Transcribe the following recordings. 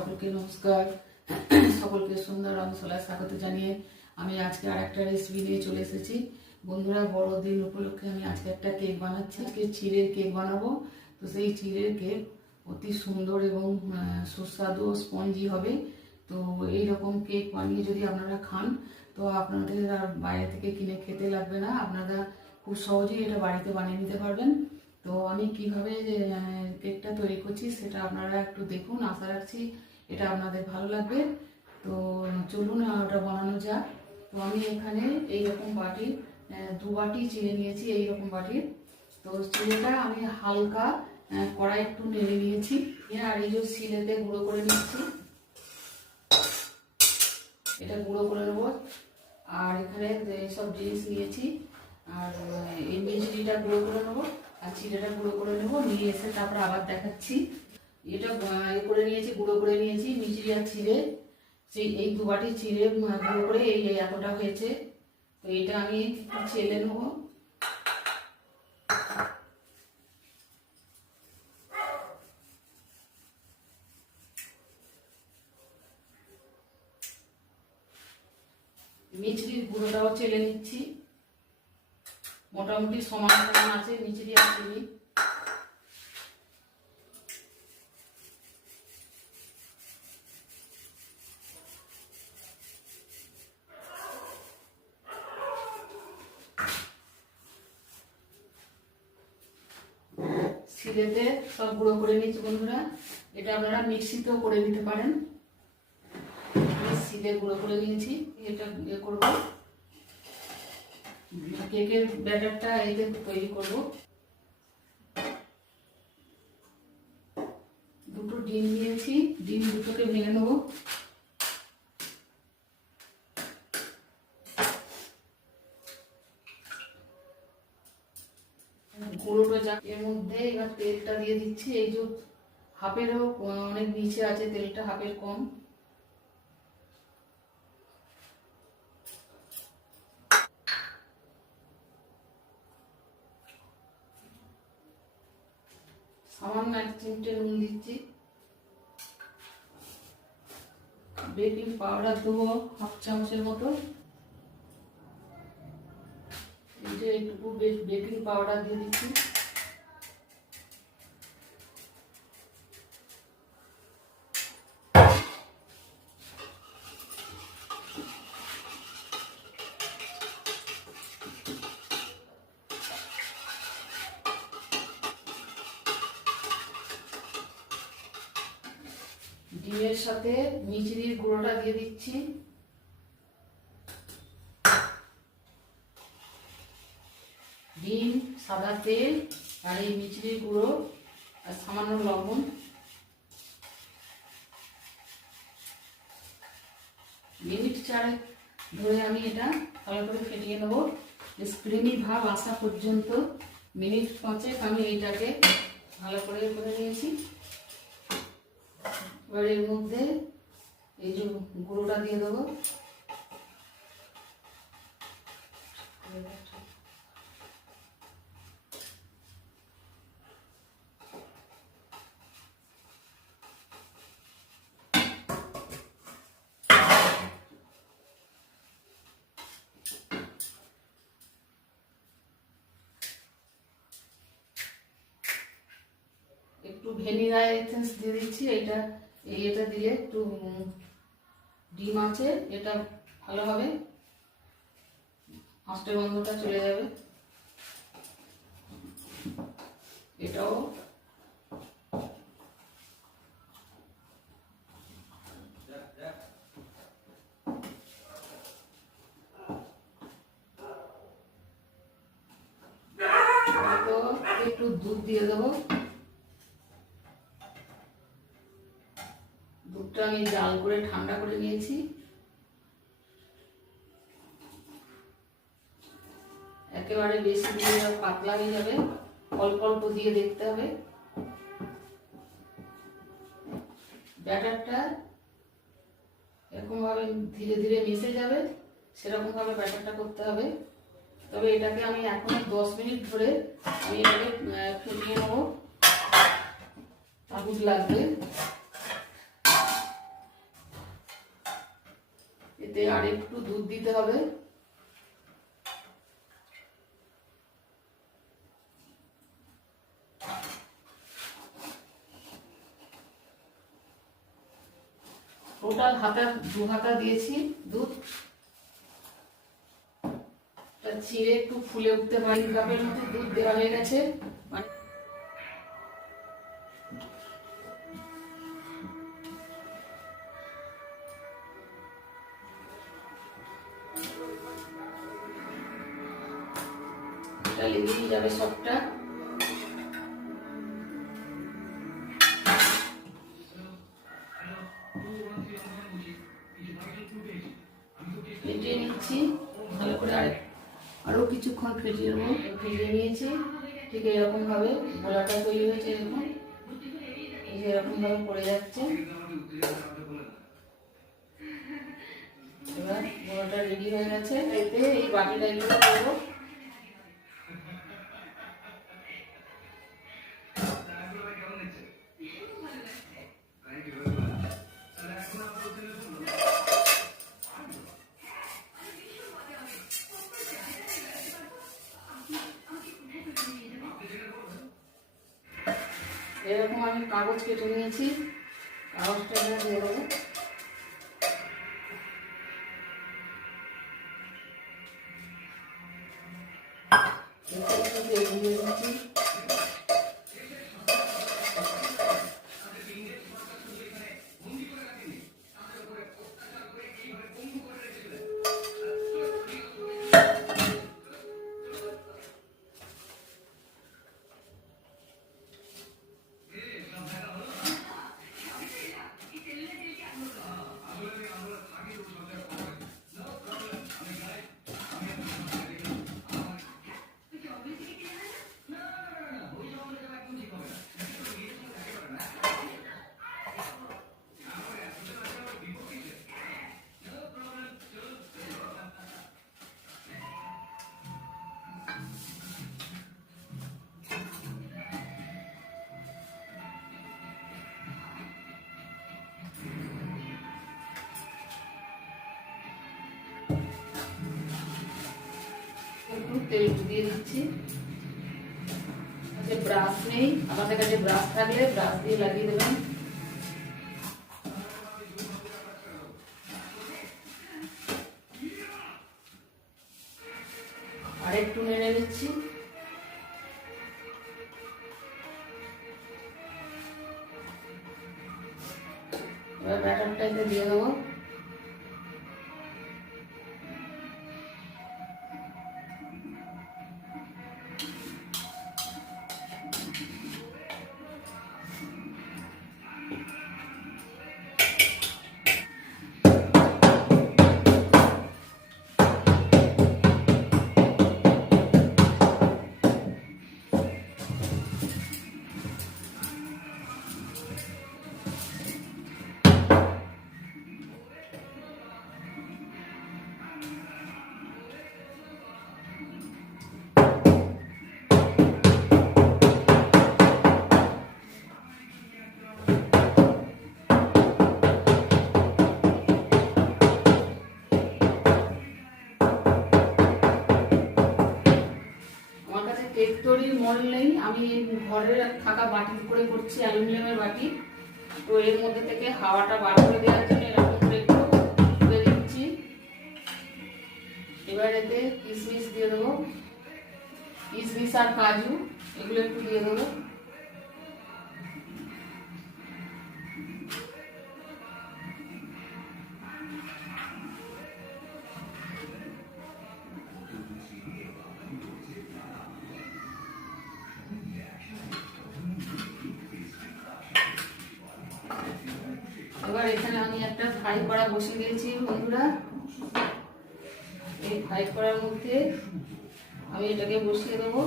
সকলকে নমস্কার। সকলকে সুন্দর রংশলায় স্বাগত জানিয়ে আমি আজকে আর একটা রেসিপি নিয়ে চলে এসেছি। বন্ধুরা, বড়দিন উপলক্ষে আমি আজকে একটা কেক বানাচ্ছি। আজকে চিড়ের কেক বানাবো। তো সেই চিড়ের কেক অতি সুন্দর এবং সুস্বাদু ও স্পঞ্জি হবে। তো এই রকম কেক বানিয়ে যদি আপনারা খান, তো আপনাদের আর বাইরে থেকে কিনে খেতে লাগবে না। আপনারা খুব সহজেই এটা বাড়িতে বানিয়ে নিতে পারবেন। তো আমি কীভাবে কেকটা তৈরি করছি সেটা আপনারা একটু দেখুন। আশা রাখছি এটা আপনাদের ভালো লাগবে। তো চলুন ওটা বানানো যাক। তো আমি এখানে এই রকম বাটি দু বাটি চিড়ে নিয়েছি এই রকম বাটির তো চিড়েটা আমি হালকা কড়াই একটু নেড়ে নিয়েছি। নিয়ে আর এই যে শিলেতে গুঁড়ো করে নিচ্ছি। এটা গুঁড়ো করে নেব। আর এখানে সব জিনিস নিয়েছি। আর এই মিষ্টিটা গুঁড়ো করে নেব। আর চিড়েটা গুঁড়ো করে নেব। নিয়ে এসে তারপর আবার দেখাচ্ছি। এটা এ করে নিয়েছি, গুঁড়ো করে নিয়েছি, মিষ্টি আর চিড়ে। সেই এই দু বাটি চিড়ে গুঁড়ো করে এই এতটা হয়েছে। তো এটা আমি চেলে নেব। মিচড়ির গুঁড়োটাও ছেলে নিচ্ছি। মোটামুটি সমান সমান আছে মিচড়ি আর চিনি। সিলেতে সব গুঁড়ো করে নিচ্ছি বন্ধুরা। এটা আপনারা মিক্সিতেও করে নিতে পারেন। সিলে গুঁড়ো করে নিয়েছি। এটা ইয়ে করব। কেকের ব্যাটারটা এতে তৈরি করব। দুটো ডিম নিয়েছি। ডিম দুটোকে ভেঙে নেব গুঁড়োটা যা এর মধ্যে এবার তেলটা দিয়ে দিচ্ছি, এই যে হাফেরও অনেক নিচে আছে, তেলটা হাফের কম। সামান্য এক চিমটে নুন দিচ্ছি। বেকিং পাউডার দেবো হাফ চামচের মতো। এই যে এইটুকু বেকিং পাউডার দিয়ে দিচ্ছি। ডিমের সাথে মিচড়ির গুঁড়োটা দিয়ে দিচ্ছি। ডিম, সাদা তেল আর এই মিচড়ির গুঁড়ো আর সামান্য লবণ। মিনিট চারেক ধরে আমি এটা ভালো করে ফেটিয়ে নেব। স্ক্রিমি ভাব আসা পর্যন্ত মিনিট পাঁচেক আমি এইটাকে ভালো করে করে নিয়েছি। এবার এর মধ্যে এই যে গুঁড়োটা দিয়ে দেবো। একটু এসেন্স দিয়ে দিচ্ছি এইটা এই এটা দিলে একটু ডিম আছে, এটা ভালো হবে। আঁচটে গন্ধটা চলে যাবে। এটাও। একটু দুধ দিয়ে দেবো। দুধটা আমি জাল করে ঠান্ডা করে নিয়েছি। একেবারে বেশি দিয়ে পাতলা হয়ে যাবে। অল্প অল্প দিয়ে দেখতে হবে। ব্যাটারটা এরকমভাবে ধীরে ধীরে মিশে যাবে, সেরকমভাবে ব্যাটারটা করতে হবে। তবে এটাকে আমি এখন দশ মিনিট ধরে আমি এটাকে ফুটিয়ে নেব। আগুন লাগবে। এতে আর একটু দুধ দিতে হবে। টোটাল হাতা, দু হাতা দিয়েছি দুধ। চিড়ে একটু ফুলে উঠতে পারি কাপের মতো দুধ দেওয়া হয়ে গেছে। মানে যাবে সবটা। ফেটিয়ে নিচ্ছি। ভালো করে আর আরও কিছুক্ষণ ফেটিয়ে নেব। ফেটিয়ে নিয়েছি। ঠিক এরকম ভাবে গোলাটা তৈরি হয়েছে এরকম। এই যে এরকম ভাবে পড়ে যাচ্ছে। এবার গোলাটা রেডি হয়ে গেছে। এতে এই বাটিটা এগুলো করব। আমি কাগজ কেটে নিয়েছি কাগজটা দিয়ে দেবো Thank you. তেল দিয়ে দিচ্ছি। আচ্ছা ব্রাশ নেই। আমাদের কাছে ব্রাশ থাকলে ব্রাশ দিয়ে লাগিয়ে দেবেন। আর একটু নেড়ে নিচ্ছি। এবার ব্যাটারটা দিয়ে দেবো। তৈরির মল নেই, আমি এই ঘরে থাকা বাটি করে করছি, অ্যালুমিনিয়ামের বাটি। তো এর মধ্যে থেকে হাওয়াটা বার করে দেওয়ার জন্য এরকম করে একটু তুলে দিচ্ছি এবার এতে কিশমিশ দিয়ে দেবো। কিশমিশ আর কাজু, এগুলো একটু দিয়ে দেবো। এবার এখানে আমি একটা ফ্রাই করা বসে দিয়েছি, বন্ধুরা। এই ফ্রাই করার মধ্যে আমি এটাকে বসিয়ে দেবো।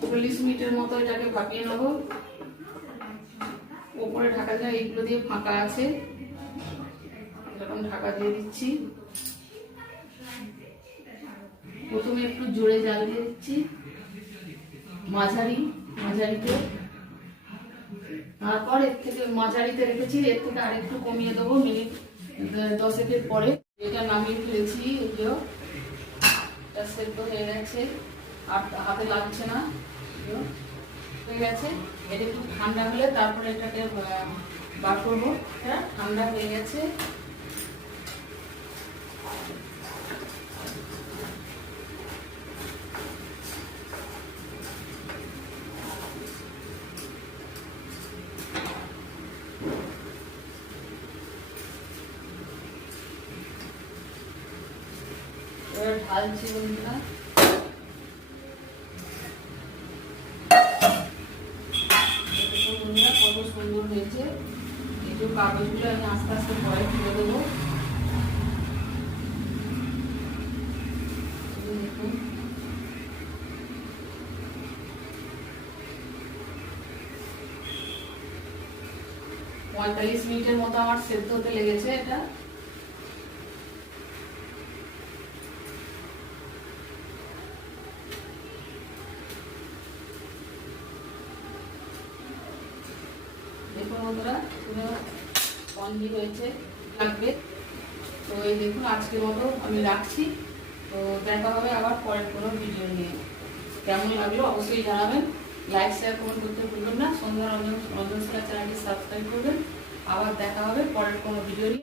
চল্লিশ মিনিটের মতো এটাকে ভাপিয়ে নেব। ওপরে ঢাকা যায় এইগুলো দিয়ে ফাঁকা আছে। এরকম ঢাকা দিয়ে দিচ্ছি। প্রথমে একটু জোরে জাল দিয়ে দিচ্ছি। মাঝারি, মাঝারিতে। তারপর এর থেকে মাঝারিতে রেখেছি, এর থেকে আরেকটু কমিয়ে দেবো, মিনিট দশেকের পরে। এটা নামিয়ে ফেলেছি, এগুলো। সেদ্ধ হয়ে গেছে। আর হাতে লাগছে না হয়ে গেছে। এটা একটু ঠান্ডা হলে তারপরে এটাকে বার করব। এটা ঠান্ডা হয়ে গেছে। বন্ধুরা কত সুন্দর হয়েছে কাগজগুলো আমি আস্তে আস্তে পরে দেবো পঁয়তাল্লিশ মিনিটের মতো আমার সেদ্ধ হতে লেগেছে এটা। দেখুন বন্ধুরা হয়েছে, লাগবে। তো এই দেখুন আজকের মতো আমি রাখছি। তো দেখা হবে আবার পরের কোনো ভিডিও কেমন অবশ্যই জানাবেন। করতে না। সাবস্ক্রাইব করবেন। আবার দেখা হবে পরের কোনো ভিডিও নিয়ে।